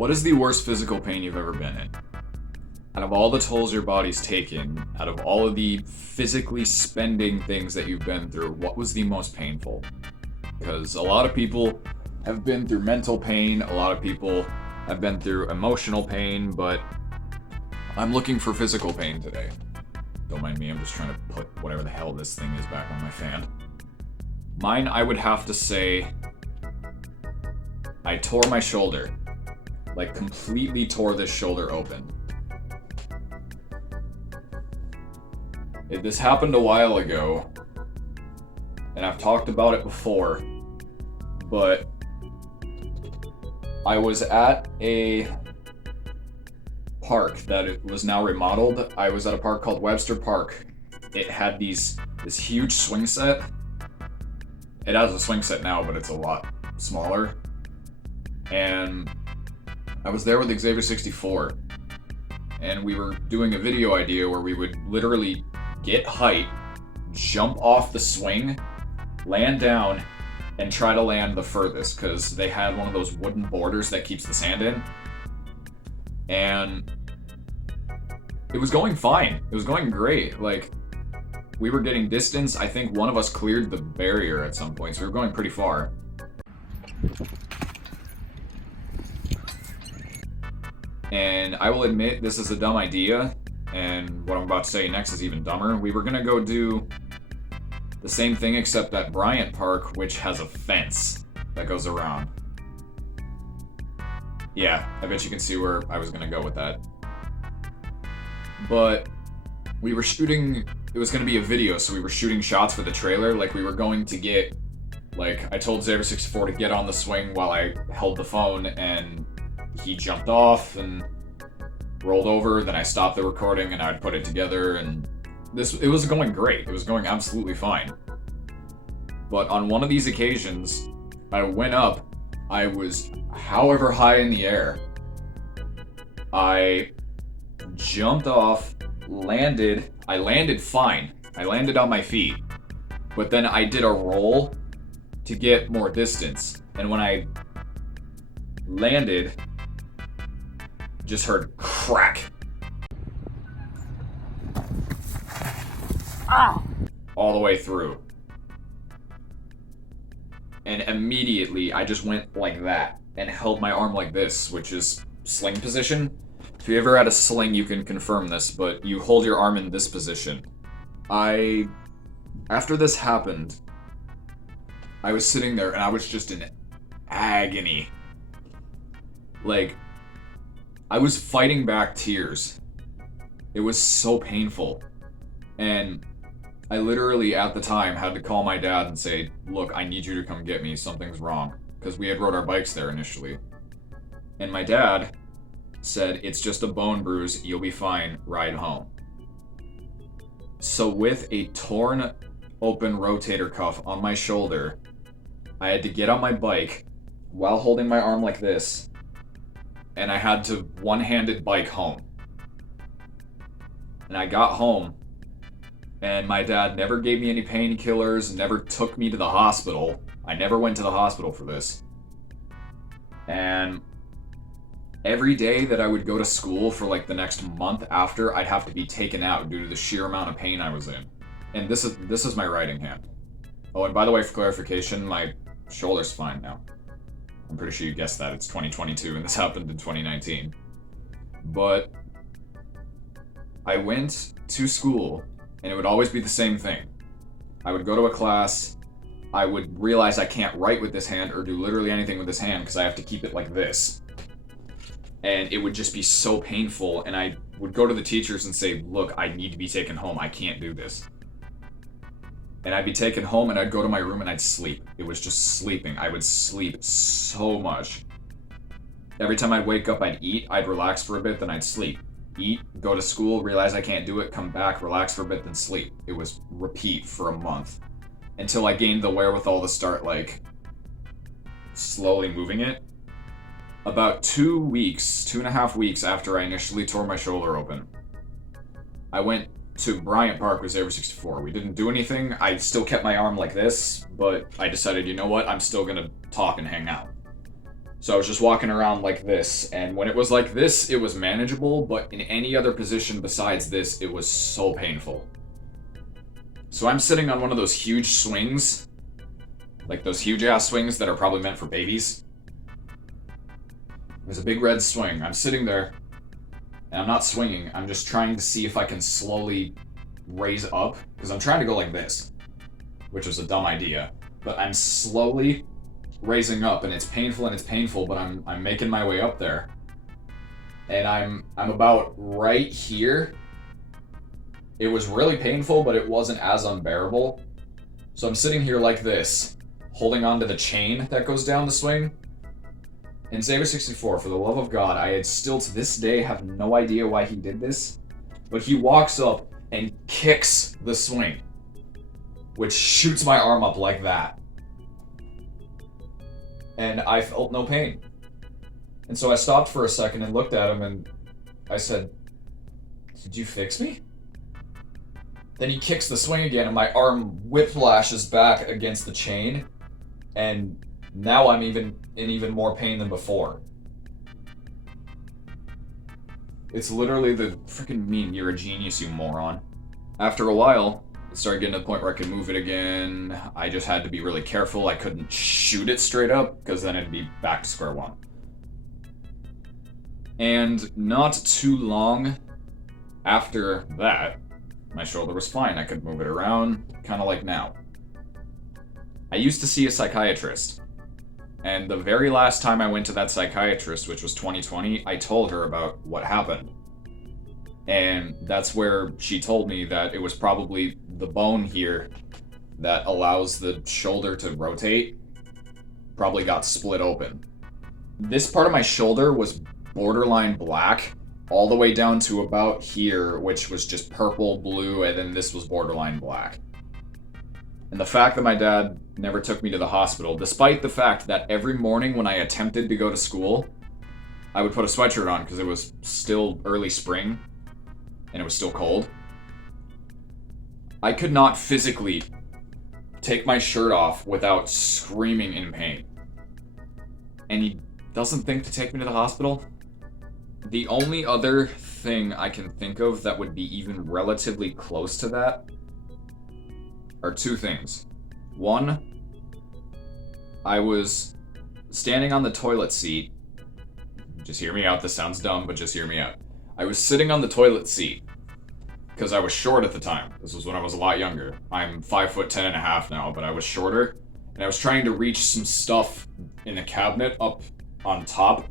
What is the worst physical pain you've ever been in? Out of all the tolls your body's taken, out of all of the physically spending things that you've been through, what was the most painful? Because a lot of people have been through mental pain, a lot of people have been through emotional pain, but I'm looking for physical pain today. Don't mind me, I'm just trying to put whatever the hell this thing is back on my fan. Mine, I would have to say, I tore my shoulder. Like, completely tore this shoulder open. This happened a while ago, and I've talked about it before, but I was at a park that it was now remodeled. I was at a park called Webster Park. It had this huge swing set. It has a swing set now, but it's a lot smaller. And I was there with Xavier 64, and we were doing a video idea where we would literally get height, jump off the swing, land down, and try to land the furthest, because they had one of those wooden borders that keeps the sand in. And it was going fine. It was going great. Like, we were getting distance. I think one of us cleared the barrier at some point, so we were going pretty far. And I will admit, this is a dumb idea, and what I'm about to say next is even dumber. We were gonna go do the same thing except at Bryant Park, which has a fence that goes around. Yeah, I bet you can see where I was gonna go with that. But we were shooting, it was gonna be a video, so we were shooting shots for the trailer. Like, we were going to get, like, I told Xavier 64 to get on the swing while I held the phone, and he jumped off and rolled over. Then I stopped the recording and I'd put it together, and it was going great. It was going absolutely fine. But on one of these occasions, I went up. I was however high in the air. I jumped off, landed. I landed fine. I landed on my feet. But then I did a roll to get more distance. And when I landed, just heard crack. Ah! All the way through. And immediately I just went like that and held my arm like this, which is sling position. If you ever had a sling, you can confirm this, but you hold your arm in this position. After this happened, I was sitting there and I was just in agony. Like, I was fighting back tears. It was so painful. And I literally, at the time, had to call my dad and say, look, I need you to come get me. Something's wrong. Because we had rode our bikes there initially. And my dad said, it's just a bone bruise. You'll be fine. Ride home. So with a torn open rotator cuff on my shoulder, I had to get on my bike while holding my arm like this. And I had to one-handed bike home. And I got home, and my dad never gave me any painkillers, never took me to the hospital. I never went to the hospital for this. And every day that I would go to school for like the next month after, I'd have to be taken out due to the sheer amount of pain I was in. And this is my writing hand. Oh, and by the way, for clarification, my shoulder's fine now. I'm pretty sure you guessed that. It's 2022 and this happened in 2019. But I went to school and it would always be the same thing. I would go to a class, I would realize I can't write with this hand or do literally anything with this hand because I have to keep it like this. And it would just be so painful, and I would go to the teachers and say, look, I need to be taken home. I can't do this. And I'd be taken home and I'd go to my room and I'd sleep. It was just sleeping. I would sleep so much. Every time I'd wake up, I'd eat, I'd relax for a bit, then I'd sleep. Eat, go to school, realize I can't do it, come back, relax for a bit, then sleep. It was repeat for a month. Until I gained the wherewithal to start, like, slowly moving it. About 2.5 weeks after I initially tore my shoulder open, I went to Bryant Park with Xavier 64. We didn't do anything. I still kept my arm like this, but I decided, you know what? I'm still gonna talk and hang out. So I was just walking around like this, and when it was like this, it was manageable, but in any other position besides this, it was so painful. So I'm sitting on one of those huge swings, like those huge ass swings that are probably meant for babies. There's a big red swing. I'm sitting there, and I'm not swinging. I'm just trying to see if I can slowly raise up, because I'm trying to go like this, which was a dumb idea. But I'm slowly raising up, and it's painful, but I'm making my way up there. And I'm about right here. It was really painful, but it wasn't as unbearable. So I'm sitting here like this, holding onto the chain that goes down the swing. And Saber64, for the love of God, I had still to this day have no idea why he did this, but he walks up and kicks the swing, which shoots my arm up like that. And I felt no pain. And so I stopped for a second and looked at him and I said, "Did you fix me?" Then he kicks the swing again and my arm whiplashes back against the chain, and now I'm in even more pain than before. It's literally the freaking meme, "You're a genius, you moron." After a while, it started getting to the point where I could move it again. I just had to be really careful. I couldn't shoot it straight up, because then it'd be back to square one. And not too long after that, my shoulder was fine. I could move it around, kind of like now. I used to see a psychiatrist. And the very last time I went to that psychiatrist, which was 2020, I told her about what happened. And that's where she told me that it was probably the bone here that allows the shoulder to rotate probably got split open. This part of my shoulder was borderline black all the way down to about here, which was just purple, blue, and then this was borderline black. And the fact that my dad never took me to the hospital, despite the fact that every morning when I attempted to go to school, I would put a sweatshirt on because it was still early spring and it was still cold. I could not physically take my shirt off without screaming in pain. And he doesn't think to take me to the hospital? The only other thing I can think of that would be even relatively close to that are two things. One, I was standing on the toilet seat. Just hear me out, this sounds dumb, but just hear me out. I was sitting on the toilet seat because I was short at the time. This was when I was a lot younger. I'm 5'10.5" now, but I was shorter. And I was trying to reach some stuff in a cabinet up on top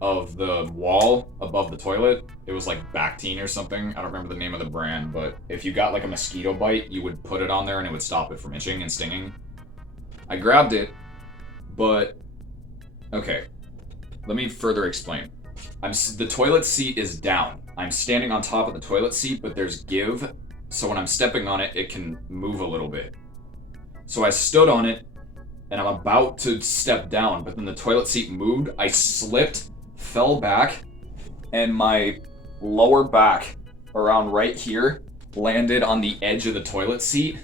of the wall above the toilet. It was like Bactine or something. I don't remember the name of the brand, but if you got like a mosquito bite, you would put it on there and it would stop it from itching and stinging. I grabbed it, but okay. Let me further explain. The toilet seat is down. I'm standing on top of the toilet seat, but there's give, so when I'm stepping on it, it can move a little bit. So I stood on it, and I'm about to step down, but then the toilet seat moved. I slipped, fell back, and my lower back, around right here, landed on the edge of the toilet seat,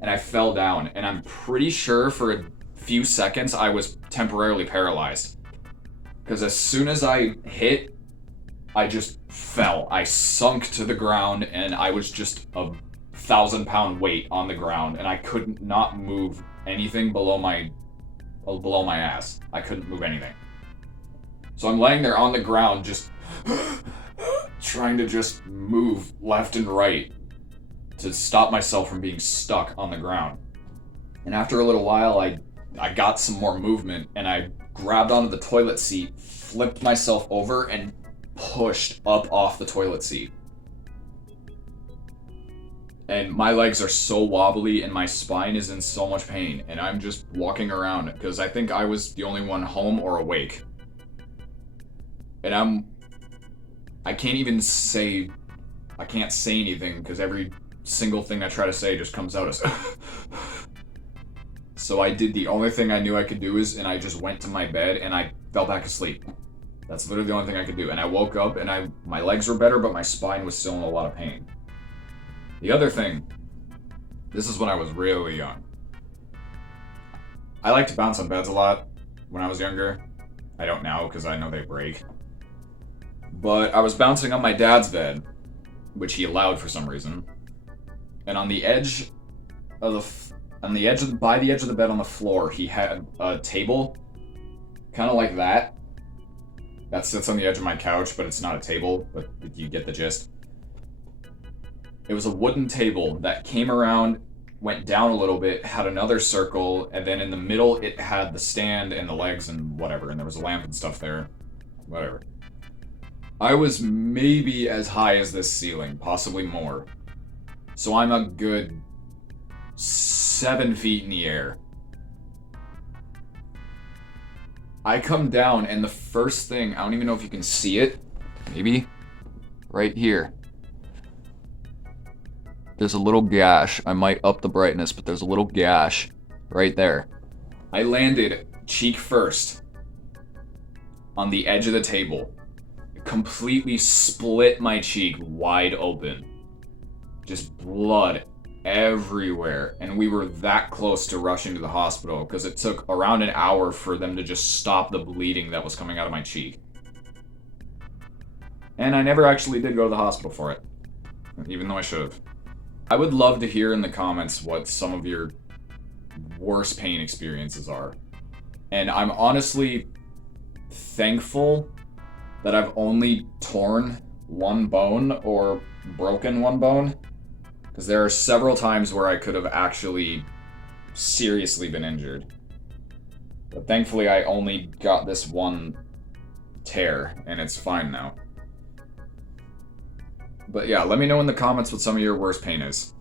and I fell down. And I'm pretty sure for a few seconds I was temporarily paralyzed. Because as soon as I hit, I just fell. I sunk to the ground, and I was just a 1,000-pound weight on the ground, and I could not move anything below my ass. I couldn't move anything. So I'm laying there on the ground, just trying to just move left and right to stop myself from being stuck on the ground. And after a little while, I got some more movement, and I grabbed onto the toilet seat, flipped myself over, and pushed up off the toilet seat. And my legs are so wobbly and my spine is in so much pain, and I'm just walking around because I think I was the only one home or awake. And I can't say anything because every single thing I try to say just comes out as So I did the only thing I knew I could do and I just went to my bed and I fell back asleep. That's literally the only thing I could do. And I woke up and my legs were better, but my spine was still in a lot of pain. The other thing, this is when I was really young. I like to bounce on beds a lot. when I was younger. I don't now because I know they break. But I was bouncing on my dad's bed, which he allowed for some reason. And on the edge of by the edge of the bed on the floor, he had a table, kind of like that. That sits on the edge of my couch, but it's not a table, but you get the gist. It was a wooden table that came around, went down a little bit, had another circle, and then in the middle it had the stand and the legs and whatever, and there was a lamp and stuff there. Whatever. I was maybe as high as this ceiling, possibly more. So I'm a good 7 feet in the air. I come down, and the first thing, I don't even know if you can see it, maybe, right here. There's a little gash. I might up the brightness, but there's a little gash right there. I landed cheek first on the edge of the table. Completely split my cheek wide open. Just blood everywhere. And we were that close to rushing to the hospital because it took around an hour for them to just stop the bleeding that was coming out of my cheek. And I never actually did go to the hospital for it, even though I should have. I would love to hear in the comments what some of your worst pain experiences are. And I'm honestly thankful that I've only torn one bone or broken one bone, because there are several times where I could have actually seriously been injured. But thankfully I only got this one tear, and it's fine now. But yeah, let me know in the comments what some of your worst pain is.